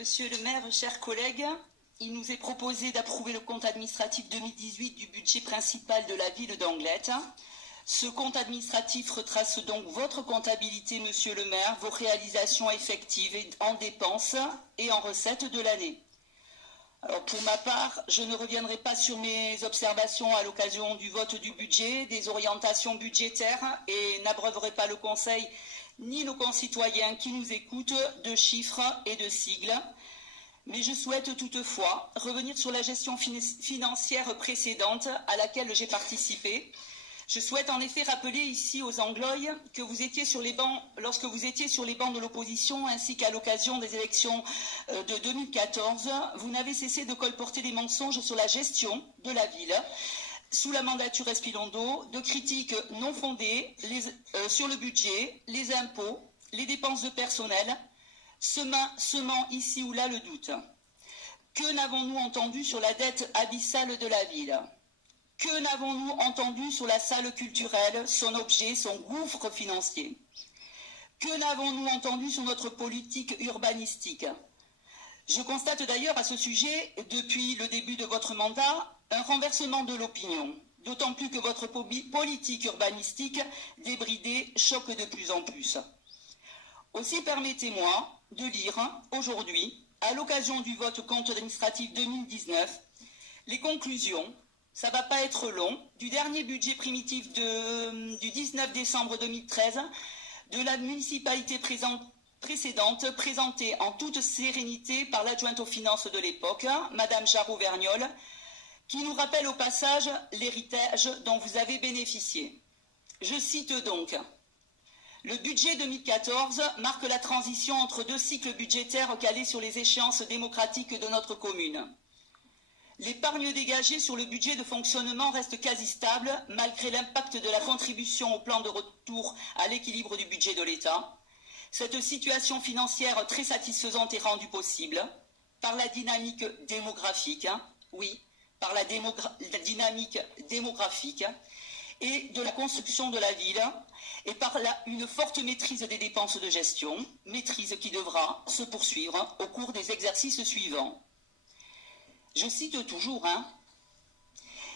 Monsieur le maire, chers collègues, il nous est proposé d'approuver le compte administratif 2018 du budget principal de la ville d'Anglet. Ce compte administratif retrace donc votre comptabilité, monsieur le maire, vos réalisations effectives en dépenses et en recettes de l'année. Alors pour ma part, je ne reviendrai pas sur mes observations à l'occasion du vote du budget, des orientations budgétaires et n'abreuverai pas le Conseil ni nos concitoyens qui nous écoutent de chiffres et de sigles. Mais je souhaite toutefois revenir sur la gestion financière précédente à laquelle j'ai participé. Je souhaite en effet rappeler ici aux Anglois que vous étiez sur les bancs, lorsque vous étiez sur les bancs de l'opposition ainsi qu'à l'occasion des élections de 2014, vous n'avez cessé de colporter des mensonges sur la gestion de la ville sous la mandature Espilondo, de critiques non fondées sur le budget, les impôts, les dépenses de personnel, semant ici ou là le doute. Que n'avons-nous entendu sur la dette abyssale de la ville ? Que n'avons-nous entendu sur la salle culturelle, son objet, son gouffre financier? Que n'avons-nous entendu sur notre politique urbanistique? Je constate d'ailleurs à ce sujet, depuis le début de votre mandat, un renversement de l'opinion, d'autant plus que votre politique urbanistique débridée choque de plus en plus. Aussi permettez-moi de lire aujourd'hui, à l'occasion du vote compte administratif 2019, les conclusions, ça ne va pas être long, du dernier budget primitif du 19 décembre 2013 de la municipalité précédente, présentée en toute sérénité par l'adjointe aux finances de l'époque, Madame Jarot-Vergnol, qui nous rappelle au passage l'héritage dont vous avez bénéficié. Je cite donc: le budget 2014 marque la transition entre deux cycles budgétaires calés sur les échéances démocratiques de notre commune. L'épargne dégagée sur le budget de fonctionnement reste quasi stable malgré l'impact de la contribution au plan de retour à l'équilibre du budget de l'État. Cette situation financière très satisfaisante est rendue possible par la dynamique démographique, oui, par la dynamique démographique et de la construction de la ville et par une forte maîtrise des dépenses de gestion, maîtrise qui devra se poursuivre au cours des exercices suivants. Je cite toujours,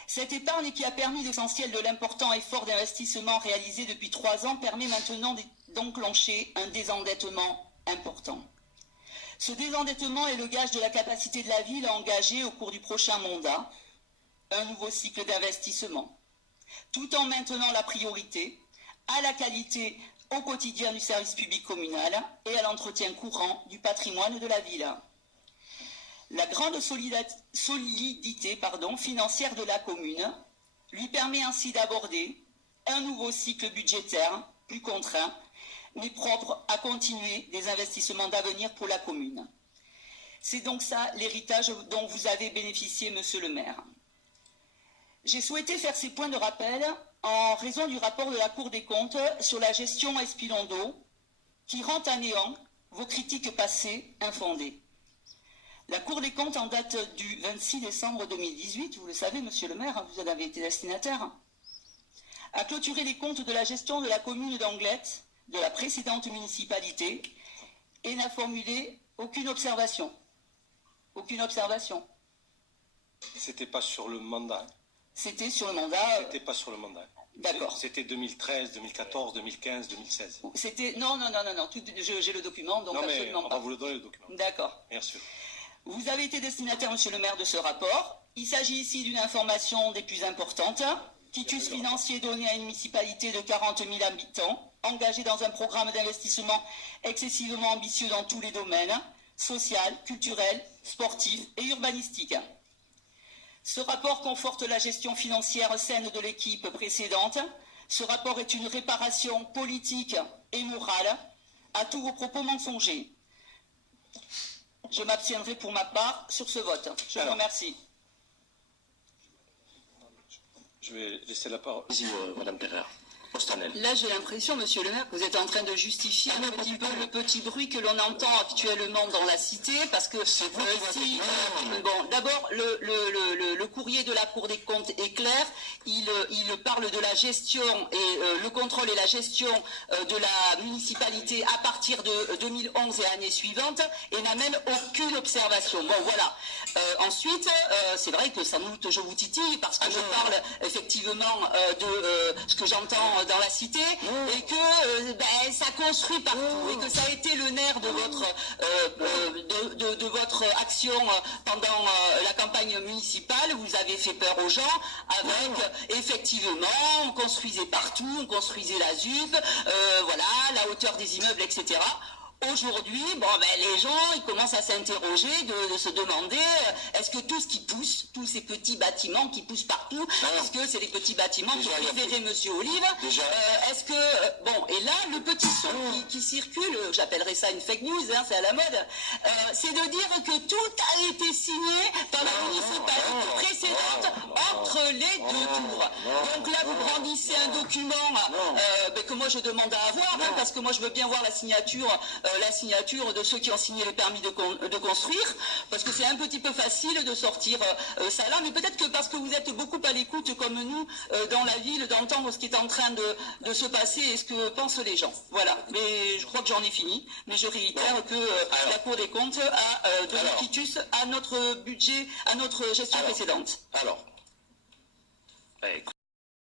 cette épargne qui a permis l'essentiel de l'important effort d'investissement réalisé depuis 3 ans permet maintenant d'enclencher un désendettement important. Ce désendettement est le gage de la capacité de la ville à engager au cours du prochain mandat un nouveau cycle d'investissement, tout en maintenant la priorité à la qualité au quotidien du service public communal et à l'entretien courant du patrimoine de la ville. La grande solidité financière de la commune lui permet ainsi d'aborder un nouveau cycle budgétaire plus contraint, mais propre à continuer des investissements d'avenir pour la commune. C'est donc ça l'héritage dont vous avez bénéficié, monsieur le maire. J'ai souhaité faire ces points de rappel en raison du rapport de la Cour des comptes sur la gestion Espilondo, qui rend à néant vos critiques passées infondées. La Cour des comptes, en date du 26 décembre 2018, vous le savez, monsieur le maire, vous en avez été destinataire, a clôturé les comptes de la gestion de la commune d'Anglet, de la précédente municipalité, et n'a formulé aucune observation. Aucune observation. C'était pas sur le mandat. C'était sur le mandat. C'était pas sur le mandat. D'accord. C'était 2013, 2014, 2015, 2016. C'était non, j'ai le document, donc non, mais absolument on pas. va vous le donner, le document. D'accord. Bien sûr. Vous avez été destinataire, monsieur le maire, de ce rapport. Il s'agit ici d'une information des plus importantes. Quitus financier donné à une municipalité de 40 000 habitants, engagée dans un programme d'investissement excessivement ambitieux dans tous les domaines, social, culturel, sportif et urbanistique. Ce rapport conforte la gestion financière saine de l'équipe précédente. Ce rapport est une réparation politique et morale à tous vos propos mensongers. Je m'abstiendrai pour ma part sur ce vote. Je vous remercie. Je vais laisser la parole. Vas-y, Madame Pereira. Postanel. Là, j'ai l'impression, monsieur le maire, que vous êtes en train de justifier un petit peu le petit bruit que l'on entend actuellement dans la cité, parce que bon, d'abord, le courrier de la Cour des comptes est clair. Il parle de la gestion et le contrôle et la gestion de la municipalité à partir de 2011 et années suivantes, et n'amène aucune observation. Bon, voilà. Ensuite, c'est vrai que sans doute je vous titille, parce que je parle effectivement de ce que j'entends dans la cité, et que ça construit partout, et que ça a été le nerf de votre action pendant la campagne municipale. Vous avez fait peur aux gens avec, effectivement, on construisait partout, on construisait la ZUP, voilà, la hauteur des immeubles, etc. Aujourd'hui, les gens, ils commencent à s'interroger, de se demander, est-ce que tout ce qui pousse, tous ces petits bâtiments qui poussent partout, est-ce que c'est des petits bâtiments qui préféraient Monsieur Olive? Est-ce que, et là, le petit son qui circule, j'appellerais ça une fake news, c'est à la mode, c'est de dire que tout a été signé par la municipalité précédente entre les deux tours. Donc là, vous brandissez un document que moi je demande à avoir, parce que moi je veux bien voir la signature de ceux qui ont signé le permis de construire, parce que c'est un petit peu facile de sortir ça là, mais peut-être que parce que vous êtes beaucoup à l'écoute comme nous dans la ville, d'entendre ce qui est en train de se passer et ce que pensent les gens. Voilà, mais je crois que j'en ai fini, mais je réitère que la Cour des comptes a donné quitus à notre budget, à notre gestion précédente. Alors, écoute.